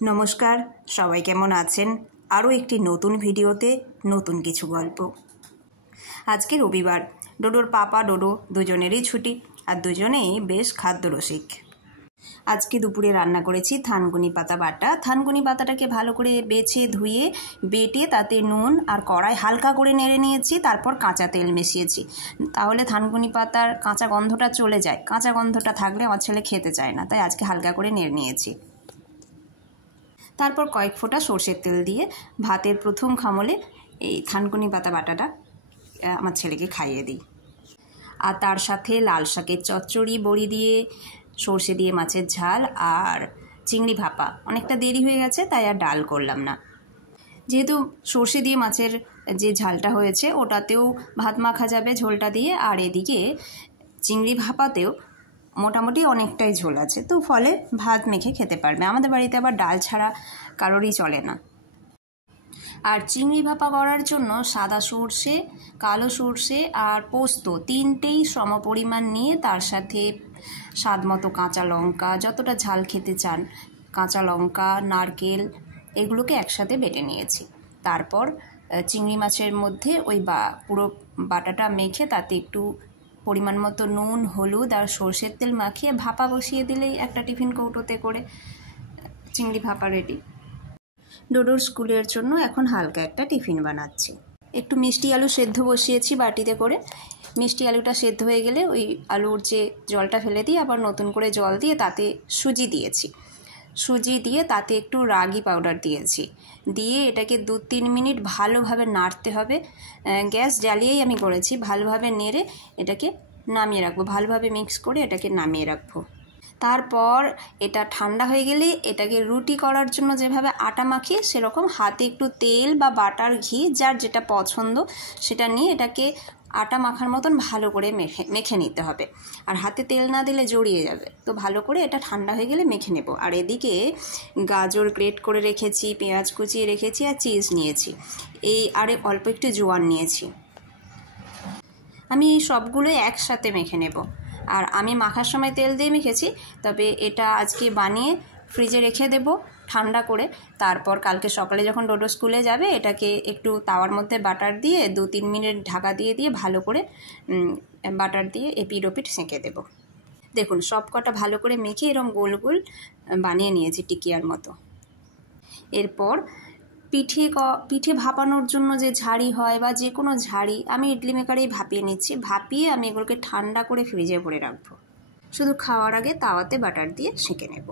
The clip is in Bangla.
नमस्कार सबाई केमन आছেন आरो एकटी नतून भिडियोते नतून किछु गल्प। आज के रविवार डोडोर पापा डोडो दुजोनेरই छुटी और दुजोनेই बेश खाद्य रसिक। आज के दुपुरे रान्ना करेছি থানকুনি পাতা বাটা। থানকুনি পাতাটাকে ভালো করে বেছে ধুয়ে বেটে তাতে নুন আর কড়াই হালকা করে নেড়ে নিয়েছি, তারপর কাঁচা তেল মিশিয়েছি, তাহলে থানকুনি পাতার কাঁচা গন্ধটা চলে যায়। কাঁচা গন্ধটা থাকলে আমার ছেলে খেতে চায় না, তাই আজকে হালকা করে নেড়ে নিয়েছি। তারপর কয়েক ফোঁটা সরষের তেল দিয়ে ভাতের প্রথম খামলে এই থানকুনি পাতা বাটাটা আমার ছেলেকে খাইয়ে দিই। আর তার সাথে লাল শাকের চচ্চড়ি, বড়ি দিয়ে, সর্ষে দিয়ে মাছের ঝাল আর চিংড়ি ভাপা। অনেকটা দেরি হয়ে গেছে তাই আর ডাল করলাম না। যেহেতু সর্ষে দিয়ে মাছের যে ঝালটা হয়েছে ওটাতেও ভাত মাখা যাবে ঝোলটা দিয়ে, আর এদিকে চিংড়ি ভাপাতেও মোটামুটি অনেকটাই ঝোল আছে, তো ফলে ভাত মেখে খেতে পারবে। আমাদের বাড়িতে আবার ডাল ছাড়া কারোরই চলে না। আর চিংড়ি ভাপা করার জন্য সাদা সর্ষে, কালো সর্ষে আর পোস্ত তিনটেই সমপরিমাণ নিয়ে তার সাথে স্বাদ মতো কাঁচা লঙ্কা, যতটা ঝাল খেতে চান, কাঁচা লঙ্কা, নারকেল এগুলোকে একসাথে বেটে নিয়েছি। তারপর চিংড়ি মাছের মধ্যে ওই পুরো বাটাটা মেখে তাতে একটু পরিমাণ মতো নুন, হলুদ আর সর্ষের তেল মাখিয়ে ভাপা বসিয়ে দিলেই একটা টিফিন কৌটোতে করে চিংড়ি ভাপা রেডি। ডোডোর স্কুলের জন্য এখন হালকা একটা টিফিন বানাচ্ছি। একটু মিষ্টি আলু সেদ্ধ বসিয়েছি বাটিতে করে। মিষ্টি আলুটা সেদ্ধ হয়ে গেলে ওই আলুর যে জলটা ফেলে দিয়ে আবার নতুন করে জল দিয়ে তাতে সুজি দিয়েছি। সুজি দিয়ে তাতে একটু রাগি পাউডার দিয়েছি, দিয়ে এটাকে 2-3 মিনিট ভালোভাবে নাড়তে হবে। গ্যাস জ্বালিয়েই আমি করেছি। ভালোভাবে নেড়ে এটাকে নামিয়ে রাখবো, ভালোভাবে মিক্স করে এটাকে নামিয়ে রাখবো। তারপর এটা ঠান্ডা হয়ে গেলে এটাকে রুটি করার জন্য যেভাবে আটা মাখি সেরকম হাতে একটু তেল বা বাটার, ঘি যার যেটা পছন্দ সেটা নিয়ে এটাকে আটা মাখার মতন ভালো করে মেখে নিতে হবে। আর হাতে তেল না দিলে জড়িয়ে যাবে, তো ভালো করে এটা ঠান্ডা হয়ে গেলে মেখে নেব। আর এদিকে গাজর গ্রেট করে রেখেছি, পেঁয়াজ কুচিয়ে রেখেছি আর চিজ নিয়েছি, আর অল্প একটু জোয়ান নিয়েছি। আমি এই সবগুলো একসাথে মেখে নেব। আর আমি মাখার সময় তেল দিয়ে মেখেছি, তবে এটা আজকে বানিয়ে ফ্রিজে রেখে দেব ঠান্ডা করে। তারপর কালকে সকালে যখন ডোডো স্কুলে যাবে এটাকে একটু তাওয়ার মধ্যে বাটার দিয়ে 2-3 মিনিট ঢাকা দিয়ে ভালো করে বাটার দিয়ে এপিট ওপিট সেঁকে দেব। দেখুন সব কটা ভালো করে মেখে এরকম গোল গোল বানিয়ে নিয়েছি টিকিয়ার মতো। এরপর পিঠে ভাপানোর জন্য যে ঝাড়ি হয় বা যে কোনো ঝাড়ি, আমি ইডলি মেকারেই ভাপিয়ে নিচ্ছি। ভাপিয়ে আমি এগুলোকে ঠান্ডা করে ফ্রিজে ভরে রাখবো। শুধু খাওয়ার আগে তাওয়াতে বাটার দিয়ে সেঁকে নেব।